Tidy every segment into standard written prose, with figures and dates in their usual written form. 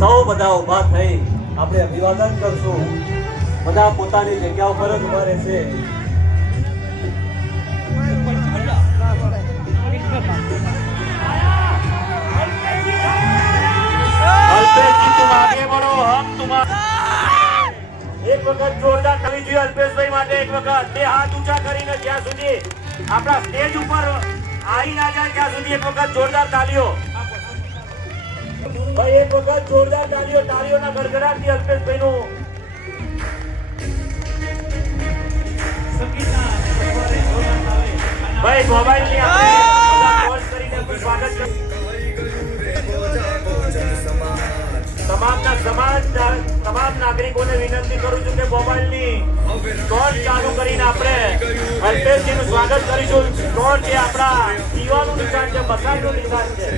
સૌ બધા ઉભા થઈ આપણે અભિવાદન કરશું. બધા પોતાની જગ્યા ઉપર જ ઉભા રહેશે. એક વખત જોરદાર કરી જોઈએ અલ્પેશભાઈ માટે. એક વખત બે હાથ ઊંચા કરીને જ્યાં સુધી આપણા સ્ટેજ ઉપર આવી ના જાય ત્યાં સુધી એક વખત જોરદાર તાલીઓ. ભાઈ એક વખત જોરદાર તાલીઓ. તાલીઓના ગડગડાટથી અલ્પેશભાઈ નું ભાઈ મોબાઈલ ની આપણે કરીને સ્વાગત કરીએ. તમામ નાગરિકોને વિનંતી કરું છું કે મોબાઈલ ની ટોર્ચ ચાલુ કરીને આપણે અલ્પેશજી નું સ્વાગત કરીશું. ટોર્ચ એ આપણા દીવાનું નિશાન છે, મસાજનું નિશાન છે.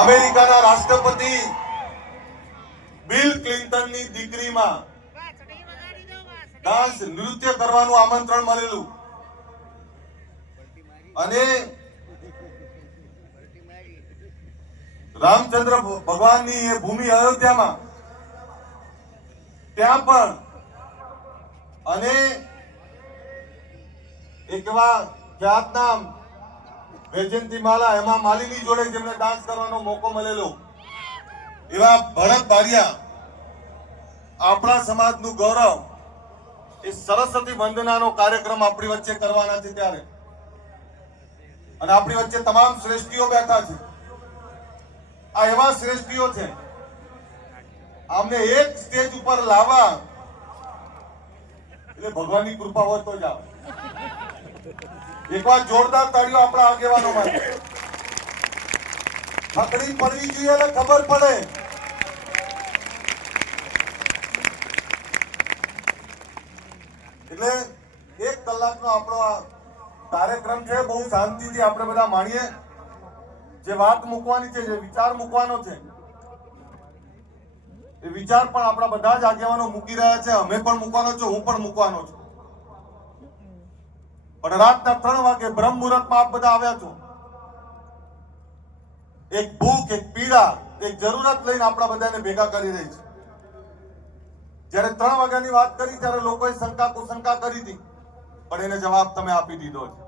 અમેરિકાના રાષ્ટ્રપતિ બિલ ક્લિન્ટનની દીકરીમાં ડાન્સ નૃત્ય કરવાનું આમંત્રણ મળેલું અને રામચંદ્ર ભગવાનની એ ભૂમિ અયોધ્યામાં ત્યાં પણ અને એક એવા ખ્યાતનામ વૈજયંતી માલા હેમા માલિની જોડે જેમને ડાન્સ કરવાનો મોકો મળેલો એવા ભરત બારિયા આપણા સમાજનું ગૌરવ એ સરસ્વતી વંદનાનો કાર્યક્રમ આપણી વચ્ચે કરવાના છે ત્યારે અને આપણી વચ્ચે તમામ શ્રેષ્ઠીઓ બેઠા છે. આ એવા શ્રેષ્ઠીઓ છે આમને એક સ્ટેજ ઉપર લાવવા એટલે ભગવાનની કૃપા હોય તો જ આવે. એકવાર જોરદાર તાળીઓ આપણા આગેવાનો માટે. પકડી પડવી જોઈએ એટલે ખબર પડે. એટલે 1 કલાકનો આપણો આ કાર્યક્રમ છે. બહુ શાંતિથી આપણે બધા માણીએ. જે વાત મૂકવાની છે, જે વિચાર મૂકવાનો છે, એ વિચાર પણ આપણા બધા જ આગેવાનો મૂકી રહ્યા છે. અમે પણ મૂકવાનો છું, હું પણ મૂકવાનો છું. પણ રાતના 3 વાગે બ્રહ્મ મુહૂર્તમાં આપ બધા આવ્યા છો. એક ભૂખ, એક પીડા, એક જરૂરત લઈને આપણા બધાને ભેગા કરી રહી છે. જ્યારે 3 વાગ્યાની વાત કરી ત્યારે લોકોએ શંકા કુશંકા કરી હતી, પણ એને જવાબ તમે આપી દીધો છે.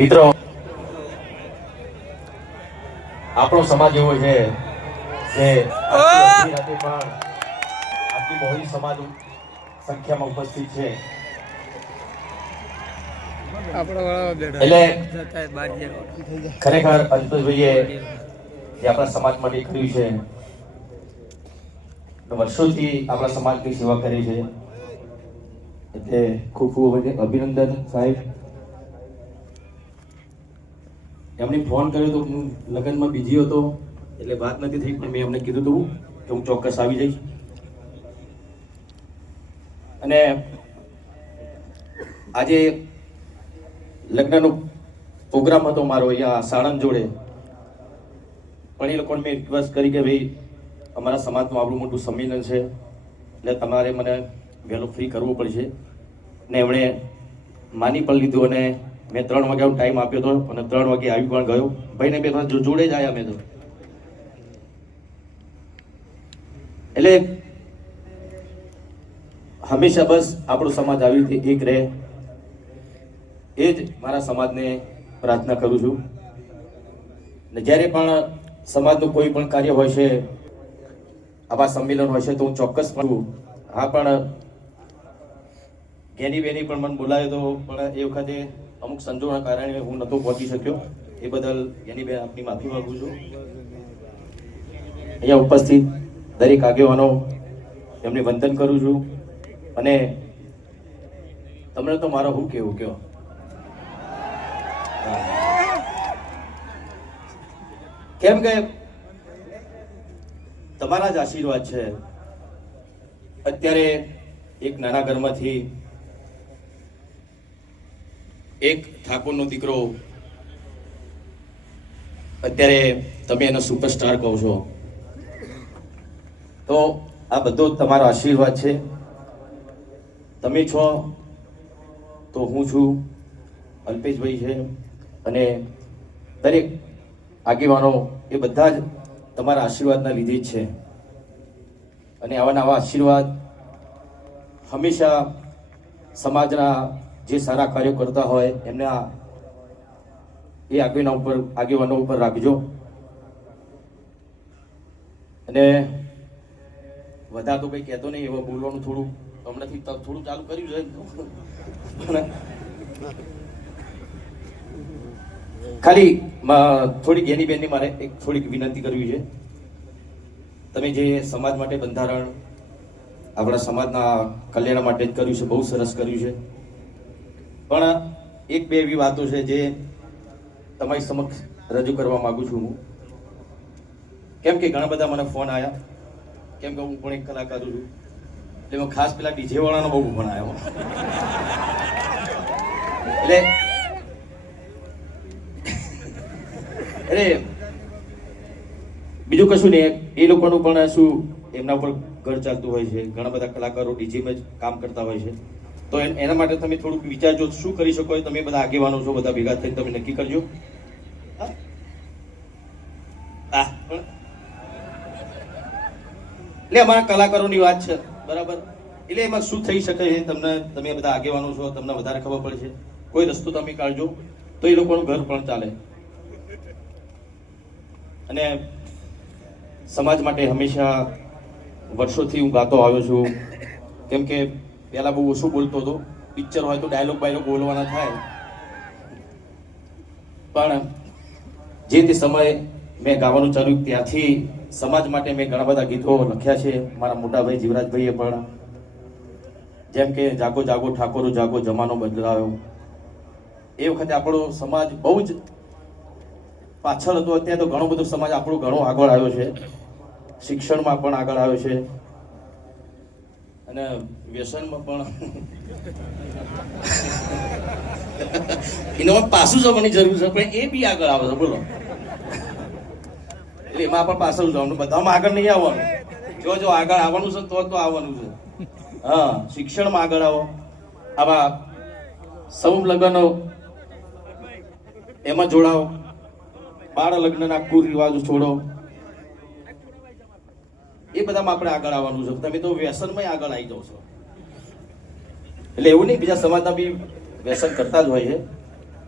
મિત્રો, આપણો સમાજ એવો છે કે આટલી રાતે પણ આટલી બહોળી સમાજ સંખ્યામાં ઉપસ્થિત છે. એટલે ખરેખર અંતભાઈએ જે આપણા સમાજ માટે કર્યું છે, વર્ષોથી આપણા સમાજની સેવા કરી છે, એટલે ખૂબ ખૂબ અભિનંદન સાહેબ. એમણે ફોન કર્યો તો હું લગ્નમાં બીજી હતો એટલે વાત નથી થઈ, પણ મેં એમને કીધું હતું કે હું ચોક્કસ આવી જઈશ. અને આજે લગ્નનો પ્રોગ્રામ હતો મારો અહીંયા સાણંદ જોડે, પણ એ લોકોને મેં રિક્વેસ્ટ કરી કે ભાઈ અમારા સમાજનું આવડું મોટું સંમેલન છે એટલે તમારે મને વહેલો ફ્રી કરવું પડશે. ને એમણે માની પણ લીધું અને મેં 3 વાગ્યાનો ટાઈમ આપ્યો હતો અને 3 વાગે આવી પણ ગયો. ભાઈને બે જોડે જ આવ્યા મેં તો. એટલે હંમેશા બસ આપણો સમાજ આવી રીતે એક રહે એ જ મારા સમાજને પ્રાર્થના કરું છું. ને જ્યારે પણ સમાજનું કોઈ પણ કાર્ય હોય છે, આવા સંમેલન હોય છે, તો હું ચોક્કસ પણ હા, પણ ગેની બેની પણ મને બોલાવ્યો હતો, પણ એ વખતે અમુક સંજોગોના કારણે હું નહોતો પહોંચી શક્યો. એ બદલ ગેની બેન આપની માફી માંગુ છું. અહીંયા ઉપસ્થિત દરેક આગેવાનો એમને વંદન કરું છું. અને તમને તો મારો શું કહેવું કયો, કેમ કે તમારા જ આશીર્વાદ છે. અત્યારે એક નાના ઘરમાંથી એક ઠાકોરનો દીકરો, અત્યારે તમે એને સુપરસ્ટાર કહો છો, તો આ બધો તમારો આશીર્વાદ છે. તમે છો તો હું છું, અલ્પેશભાઈ છે અને દરેક આગેવાનો, એ બધા જ તમારા આશીર્વાદના લીધે જ છે. અને આવા નવા આશીર્વાદ હંમેશા સમાજના જે સારા કાર્યો કરતા હોય એમના એ આગેવાનો ઉપર રાખજો. અને વધારે તો કંઈ કહેતો નહીં, એવા બોલવાનું થોડું હમણાંથી થોડું ચાલુ કર્યું છે. ખાલી થોડી ગેની બેનની મારે એક થોડીક વિનંતી કરવી છે. તમે જે સમાજ માટે બંધારણ આપણા સમાજના કલ્યાણ માટે જ કર્યું છે, બહુ સરસ કર્યું છે. પણ એક બે એવી વાતો છે જે તમારી સમક્ષ રજૂ કરવા માંગુ છું હું. કેમ કે ઘણા બધા મને ફોન આવ્યા, કેમ કે હું પણ એક કલાકાર છું, એટલે હું ખાસ પેલા ડીજે વાળાનો બહુ ફોન આવ્યો. એટલે બીજું કશું નહીં, એ લોકોનું પણ શું એમના ઉપર ઘર ચાલતું હોય છે. ઘણા બધા કલાકારો ડીજીમાં જ કામ કરતા હોય છે, તો એના માટે તમે થોડુંક વિચારજો શું કરી શકો. તમે બધા આગેવાનો છો, બધા ભેગા થઈને તમે નક્કી કરજો. એટલે અમારા કલાકારોની વાત છે, બરાબર, એટલે એમાં શું થઈ શકે છે તમને, તમે બધા આગેવાનો છો, તમને વધારે ખબર પડશે. કોઈ રસ્તો તમે કાઢજો તો એ લોકોનું ઘર પણ ચાલે. અને સમાજ માટે હંમેશા વર્ષોથી હું ગાતો આવ્યો છું. કેમ કે પહેલા બહુ ઓછું બોલતો હતો. પિક્ચર હોય તો ડાયલોગ બાયલોગ બોલવાના થાય, પણ જે તે સમયે મેં ગાવાનું ચાલુ ત્યારથી સમાજ માટે મેં ઘણા બધા ગીતો લખ્યા છે. મારા મોટા ભાઈ જીવરાજભાઈએ પણ, જેમ કે જાગો જાગો ઠાકોરો જાગો જમાનો બદલાયો. એ વખતે આપણો સમાજ બહુ જ પાછળ હતો. અત્યારે તો ઘણો બધો સમાજ આપણો ઘણો આગળ આવ્યો છે. શિક્ષણમાં પણ આગળ આવ્યો છે અને વ્યસનમાં પણ એનો પાછું જવાની જરૂર છે, પણ એ બી આગળ આવે છે. બોલો, એટલે એમાં પણ પાછળ જવાનું, બધામાં આગળ નહીં આવવાનું. જો આગળ આવવાનું છે તો આવવાનું છે. હા, શિક્ષણમાં આગળ આવો. આમાં સમૂહ લગ્ન એમાં જોડાઓ. બાળ લગ્નના કુરિવાજો છોડો. એ બધામાં આપણે આગળ આવવાનું છે. તમે તો વ્યસનમાં આગળ આવી જાવ છો. એટલે એવું નહીં, બીજા સમાજના બી વ્યસન કરતા જ હોય છે,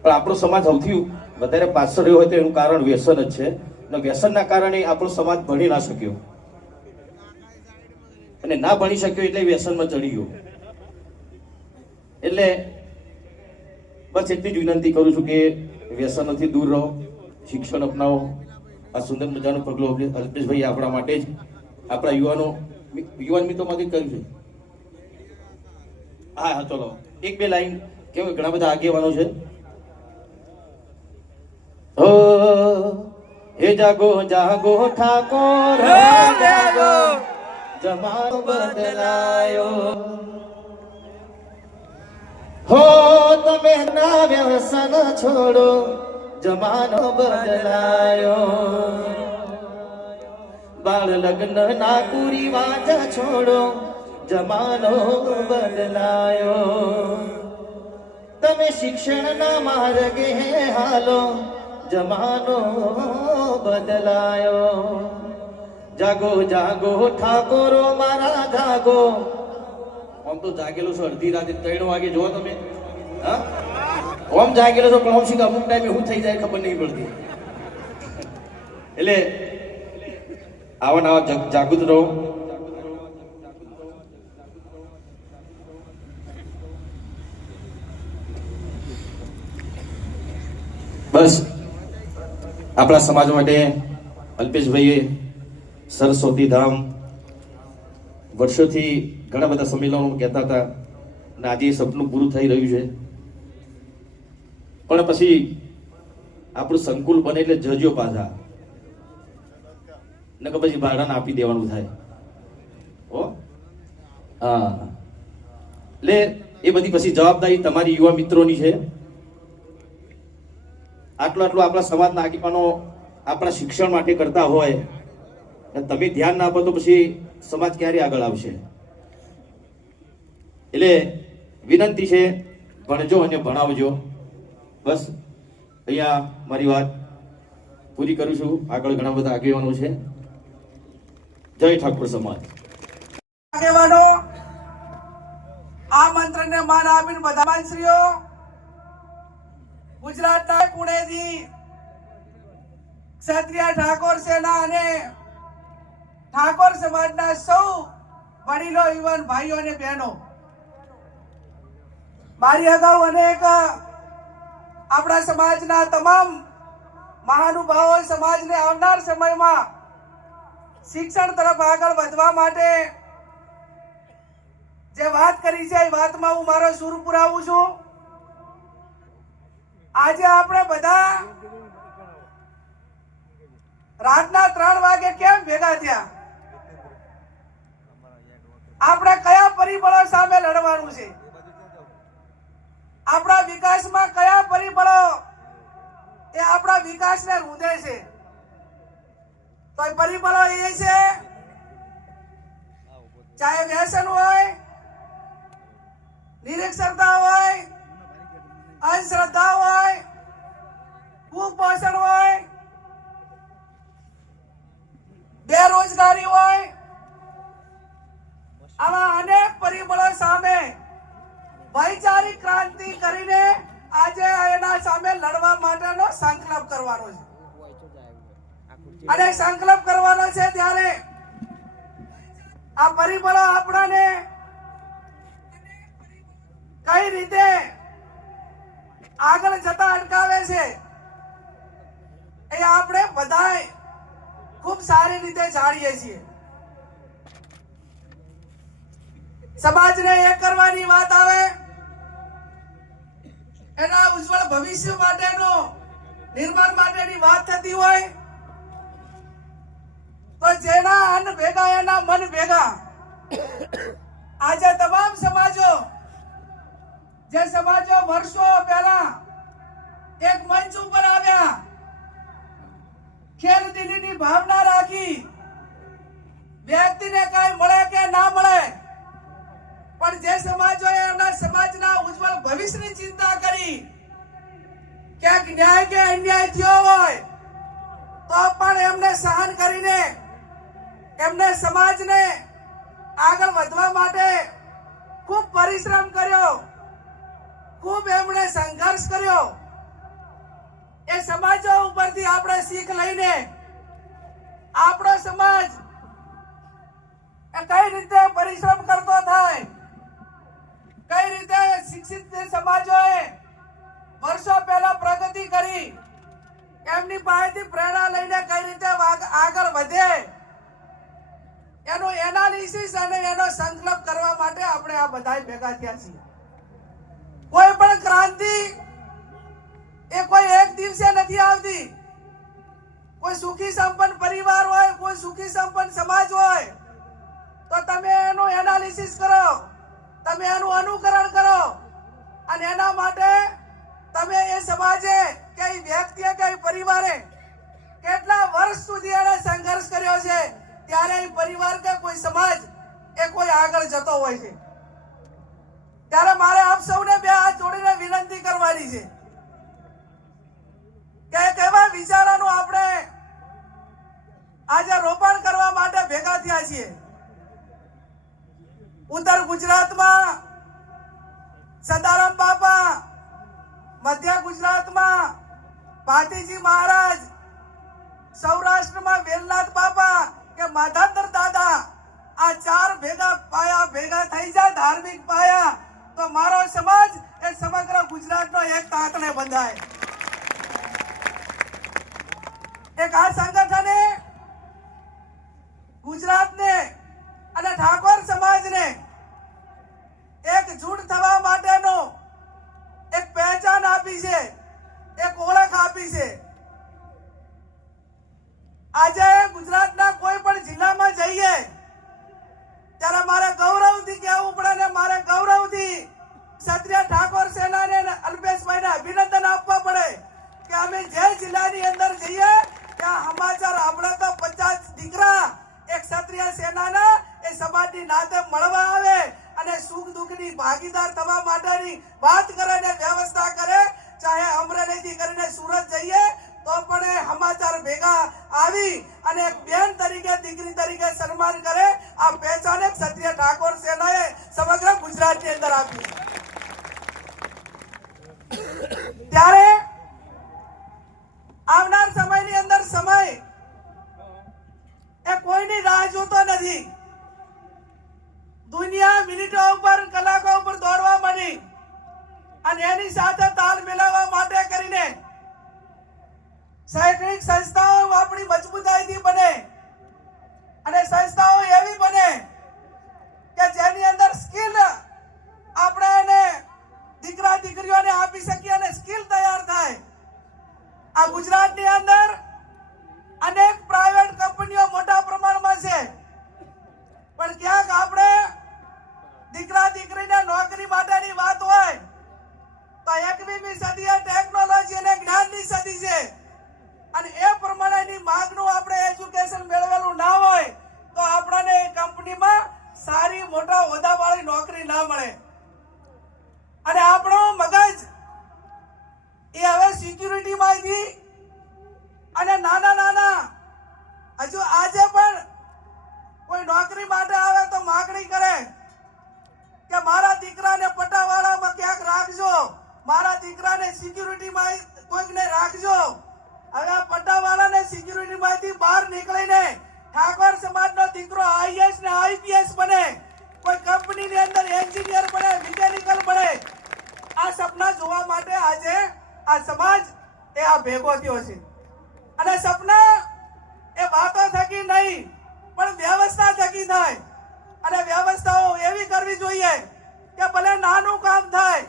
પણ આપણો સમાજ સૌથી વધારે પાછળ રહ્યો હોય તો એનું કારણ વ્યસન જ છે. અને વ્યસનના કારણે આપણો સમાજ ભણી ના શક્યો, અને ના ભણી શક્યો એટલે વ્યસનમાં ચડી ગયો. એટલે બસ એટલી જ વિનંતી કરું છું કે વ્યસનથી દૂર રહો, શિક્ષણ અપનાવો. આ સુંદર મજાનું પગલું અલ્પેશભાઈ આપણા માટે જ, આપણા યુવાન મિત્રોમાંથી કર્યું છે. હા, ચલો એક બે લાઈન, કેમ ઘણા બધા આગેવાનો છે. ઓ હે જાગો જાગો ઠાકોર જાગો, જમાનો બદલાયો. હો તમે ના વ્યસન છોડો, જમાનો બદલાયો. બાળ લગ્ન ના કુરિવાજ છોડો, જમાનો બદલાયો. તમે શિક્ષણ ના માર્ગે હાલો, જમાનો બદલાયો. જાગો જાગો ઠાકોરો મારા જાગો. આમ તો જાગેલો છો અડધી રાતે 3 વાગે, જો તમે હા આમ જાગેલો છો, પણ આમ શું અમુક ટાઈમે શું થઈ જાય ખબર નહીં પડતી. એટલે આવા નવા જાગૃત રહો. બસ આપણા સમાજ માટે અલ્પેશભાઈએ સરસ્વતી ધામ વર્ષોથી ઘણા બધા સંમેલનો કહેતા હતા, અને આજે એ સપનું પૂરું થઈ રહ્યું છે. પણ પછી આપણું સંકુલ બને એટલે જજો પાછા, ને કે પછી ભાડાને આપી દેવાનું થાય. ઓ હા, એટલે એ બધી પછી જવાબદારી તમારી યુવા મિત્રોની છે. આટલું આપણા સમાજના આગેવાનો આપણા શિક્ષણ માટે કરતા હોય અને તમે ધ્યાન ના આપો તો પછી સમાજ ક્યારે આગળ આવશે? એટલે વિનંતી છે, ભણજો અને ભણાવજો. બસ અહીંયા મારી વાત પૂરી કરું છું. આગળ ઘણા બધા આગેવાનો છે. જય ઠાકોર સમાજ. આગેવાનો આ મંત્રને માન આપીને બધા મંત્રીઓ ગુજરાતના પુણેથી ક્ષત્રિય ઠાકોર સેના અને ઠાકોર સમાજના સૌ વડીલો, યુવાન ભાઈઓ અને બહેનો, મારી અગાઉ અનેક આપણા સમાજના તમામ મહાનુભાવો સમાજને આવનાર સમયમાં શિક્ષણ તરફ આગળ વધવા માટે જે વાત કરી છે એ વાતમાં હું મારો સૂર પુરાવું છું. આજે આપણે બધા રાતના 3 વાગે કેમ ભેગા થયા? આપણે કયા પરિબળો સામે લડવાનું છે? આપણા વિકાસમાં કયા પરિબળો એ આપણા વિકાસને રૂંધે છે? તો એ પરિબળો એ છે, ચાહે વ્યસન હોય, નિરક્ષરતા હોય, અંધશ્રદ્ધા હોય, કુપોષણ હોય, બેરોજગારી હોય, આવા અનેક પરિબળો કરવાનો છે અને સંકલ્પ કરવાનો છે, ત્યારે આ પરિબળો આપણાને કઈ રીતે આગળ જતા અટકાવે છે એ આપણે બધાય ખૂબ સારી રીતે જાણીએ છીએ. સમાજને એક કરવાની વાત આવે, એના ઉજ્જવળ ભવિષ્ય માટેનો નિર્માણ માટેની વાત થતી હોય તો જેના અન્ન ભેગા એના મન ભેગા. આજે તમામ સમાજો, જે સમાજો વર્ષો પહેલા એક મંચ ઉપર આવ્યા, ખેલદિલીની ભાવના રાખી, વ્યક્તિને કઈ મળે કે ના મળે, પણ જે સમાજોએ એમના સમાજના ઉજ્જવળ ભવિષ્યની ચિંતા કરી, ક્યાંક ન્યાય કે અન્યાય થયો હોય તો પણ એમને સહન કરીને એમને સમાજને આગળ વધવા માટે ખૂબ પરિશ્રમ કર્યો, ખૂબ એમણે સંઘર્ષ કર્યો. એ સમાજો ઉપરથી આપણે શીખ લઈને આપણો સમાજ કઈ રીતે પરિશ્રમ કરતો થાય, કઈ રીતે શિક્ષિત સમાજોએ વર્ષો પહેલા પ્રગતિ કરી, એમની પાસેથી પ્રેરણા લઈને કઈ રીતે આગળ વધે, એનું એનાલિસિસ અને એનો સંકલ્પ કરવા માટે આપણે આ બધા ભેગા થયા છીએ. કોઈ પણ ક્રાંતિ એ કોઈ એક દિવસે નથી આવતી. કોઈ સુખી સંપન્ન પરિવાર હોય, કોઈ સુખી સંપન્ન સમાજ હોય તો તમે એનું એનાલિસિસ કરો, તમે એનું અનુકરણ કરો અને એના માટે તમે એ સમાજે કે વ્યક્તિએ કે પરિવારે કેટલા વર્ષ સુધી એને સંઘર્ષ કર્યો છે, ત્યારે એ પરિવાર કે કોઈ સમાજ એ કોઈ આગળ જતો હોય છે. ત્યારે મારે આપ સૌને બે હાથ જોડીને વિનંતી કરવાની છે કે કેવા વિચારોનું આપણે આજે રોપણ કરવા માટે ભેગા થયા છીએ. ઉત્તર ગુજરાતમાં સદારામ બાપા, મધ્ય ગુજરાતમાં ભાતીજી મહારાજ, સૌરાષ્ટ્રમાં વેલનાથ બાપા કે માધાંતર દાદા, આ ચાર ભેગા પાયા ભેગા થઈ જાય ધાર્મિક પાયા તો મારો સમાજ એ સમગ્ર ગુજરાતનો એક તાંતણે બંધાય. એક આ સંગઠને ગુજરાતને અને ઠાકોર સમાજને એક જૂથ થવા માટેનો એક પહેચાન આપી છે, એક ઓળખ આપી છે. આજે ગુજરાતના કોઈ પણ જિલ્લામાં જઈએ ત્યારે મારે ગૌરવથી કહેવું પડે ને મારે ગૌરવથી ક્ષત્રિય ઠાકોર સેનાને અલ્પેશભાઈને અભિનંદન આપવા પડે કે અમે જે જિલ્લાની અંદર જઈએ ત્યાં સમાચાર આપણે તો 50 દીકરા એક ક્ષત્રિય સેનાના એ સમાજની નાતે મળવા આવે અને સુખ દુઃખની ભાગીદાર થવા માટેની વાત કરે ને વ્યવસ્થા કરે. ચાહે અમરેલીથી કરીને સુરત જઈએ તો પણ એ સમાચાર ભેગા આવી અને એક બેન તરીકે, દીકરી તરીકે સન્માન કરે. આ પહેચાન ક્ષત્રિય ઠાકોર સેનાએ સમગ્ર ગુજરાતની અંદર આપી. ત્યારે આવનાર સમયની અંદર સમય એ કોઈની રાહ જોતો નથી. દુનિયા મિનિટો ઉપર, કલાકો ઉપર દોડવા માંડી અને એની સાથે તાલ મિલાવવા માટે કરીને શૈક્ષણિક સંસ્થાઓ આપણી મજબૂતાઈથી બને અને સંસ્થાઓ એવી બને કે જેની અંદર સ્કિલ આપણે એને દીકરા દીકરીઓને આપી શકીએ અને સ્કિલ તૈયાર થાય. આ ગુજરાતની અંદર અનેક પ્રાઇવેટ કંપનીઓ મોટા પ્રમાણમાં છે, પણ ક્યાંક આપણે દીકરા દીકરીને નોકરી માટેની વાત હોય તો 21મી સદી એ ટેકનોલોજી અને જ્ઞાનની સદી છે અને એ પ્રમાણેની માંગનું આપણે એજ્યુકેશન મેળવેલું ના હોય તો આપણને કંપનીમાં સારી મોટા હોદ્દાવાળી નોકરી ના મળે. અને આપણો મગજ એ હવે સિક્યુરિટીમાંથી અને નાના નાના હજુ આજે પણ કોઈ નોકરી માટે આવે તો માંગણી કરે કે મારા દીકરાને પટાવાળામાં ક્યાંક રાખજો, મારા દીકરાને સિક્યુરિટીમાં કોઈકને રાખજો. હવે આ પટ્ટાવાળાને સિક્યુરિટીમાંથી બહાર નીકળીને ઠાકોર સમાજનો દીકરો આઈએએસ ને આઈપીએસ બને, કોઈ કંપનીની અંદર એન્જિનિયર બને, મિકેનિકલ બને, આ સપના જોવા માટે આજે આ સમાજ એ આ ભેગો થયો છે. અને સપના એ વાતો થકી નહીં પણ વ્યવસ્થા થકી થાય. અને વ્યવસ્થાઓ એવી કરવી જોઈએ કે ભલે નાનું કામ થાય,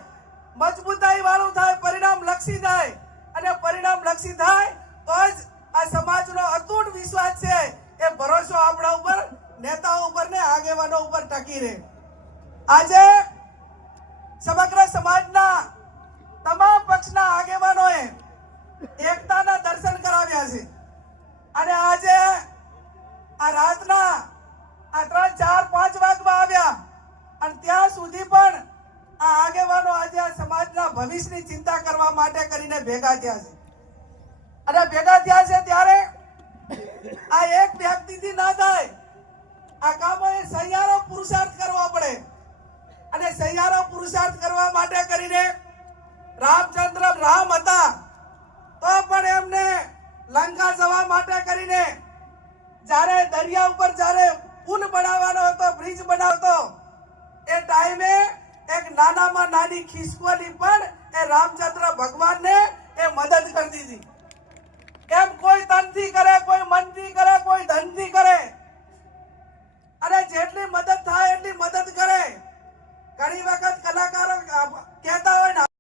મજબૂતાઈ વાળું થાય, પરિણામ લક્ષી થાય. અને પરિણામ લક્ષી થાય તો જ આ સમાજનો અતૂટ વિશ્વાસ છે, એ ભરોસો આપણા ઉપર, નેતાઓ ઉપર ને આગેવાનો ઉપર ટકી રહે. આજે સમગ્ર સમાજના તમામ પક્ષના આગેવાનોએ એકતાના દર્શન કરાવ્યા છે. અને આજે આ રાતના આ 3, 4, 5 વાગવા આવ્યા અને ત્યાં સુધી પણ આ આગેવાનો આજે આ સમાજના ભવિષ્યની ચિંતા કરવા માટે કરીને ભેગા થયા છે. અને ભેગા થયા છે ત્યારે આ એક વ્યક્તિથી ના થાય. આ કામોએ સહિયારો પુરુષાર્થ કરવો પડે. અને સહિયારો પુરુષાર્થ કરવા માટે કરીને રામચંદ્ર રામ હતા તો પણ એમને લંકા જવા માટે કરીને જ્યારે દરિયા ઉપર જ્યારે પુલ બનાવવાનો હતો, બ્રિજ બનાવતો, એ ટાઈમે એક નાનામાં નાની ખિસકોલી પણ એ રામચંદ્ર ભગવાનને એ મદદ કરી દીધી. એમ કોઈ તનથી કરે, કોઈ મનથી કરે, કોઈ ધનથી કરે. અને જેટલી મદદ થાય એટલી મદદ કરે. ઘણી વખત કલાકારો કહેતા હોય ને